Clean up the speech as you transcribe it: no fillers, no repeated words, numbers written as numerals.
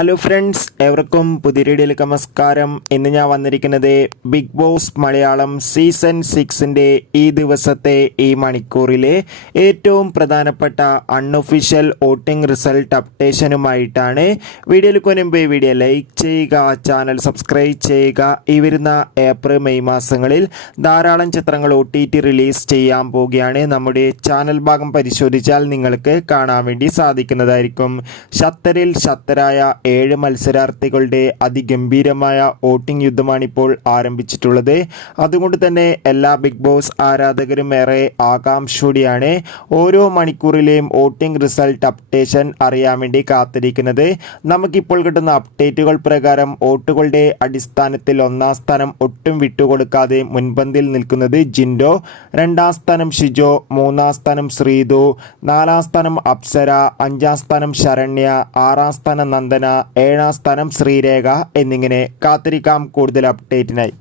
Hello friends, ഏവർക്കും പുതിയ വീഡിയോയിലേക്ക് നമസ്കാരം. ഇന്ന് ഞാൻ വന്നിരിക്കുന്നത് ബിഗ് ബോസ് മലയാളം സീസൺ 6ൻ്റെ ഈ ദിവസത്തെ ഈ മണിക്കൂറിലെ ഏറ്റവും പ്രധാനപ്പെട്ട അൺഒഫീഷ്യൽ വോട്ടിംഗ് റിസൾട്ട് അപ്ഡേഷനുമായിട്ടാണ്. വീഡിയോയിൽ മുൻപ് വീഡിയോ ലൈക്ക് ചെയ്യുക, ചാനൽ സബ്സ്ക്രൈബ് ചെയ്യുക. ഈ വരുന്ന ഏപ്രിൽ മെയ് മാസങ്ങളിൽ ധാരാളം ചിത്രങ്ങൾ OTT റിലീസ് ചെയ്യാൻ പോവുകയാണ്. നമ്മുടെ ചാനൽ ഭാഗം പരിശോധിച്ചാൽ നിങ്ങൾക്ക് കാണാൻ വേണ്ടി സാധിക്കുന്നതായിരിക്കും. ഷത്തറിൽ ഷത്തരായ 7 മത്സരാർത്ഥികളുടെ അതിഗംഭീരമായ വോട്ടിംഗ് യുദ്ധമാണ് ഇപ്പോൾ ആരംഭിച്ചിട്ടുള്ളത്. അതുകൊണ്ട് തന്നെ എല്ലാ ബിഗ് ബോസ് ആരാധകരും ഏറെ ആകാംക്ഷയോടെയാണ് ഓരോ മണിക്കൂറിലെയും വോട്ടിംഗ് റിസൾട്ട് അപ്ഡേഷൻ അറിയാൻ വേണ്ടി കാത്തിരിക്കുന്നത്. നമുക്കിപ്പോൾ കിട്ടുന്ന അപ്ഡേറ്റുകൾ പ്രകാരം വോട്ടുകളുടെ അടിസ്ഥാനത്തിൽ 1-ാം സ്ഥാനം ഒട്ടും വിട്ടുകൊടുക്കാതെ മുൻപന്തിയിൽ നിൽക്കുന്നത് ജിൻഡോ, 2-ാം സ്ഥാനം ഷിജോ, 3-ാം സ്ഥാനം ശ്രീതു, 4-ാം സ്ഥാനം അപ്സര, 5-ാം സ്ഥാനം ശരണ്യ, 6-ാം സ്ഥാനം നന്ദന, 7-ാം സ്ഥാനം ശ്രീരേഖ എന്നിങ്ങനെ കാത്തിരിക്കാം കൂടുതൽ അപ്ഡേറ്റിനായി.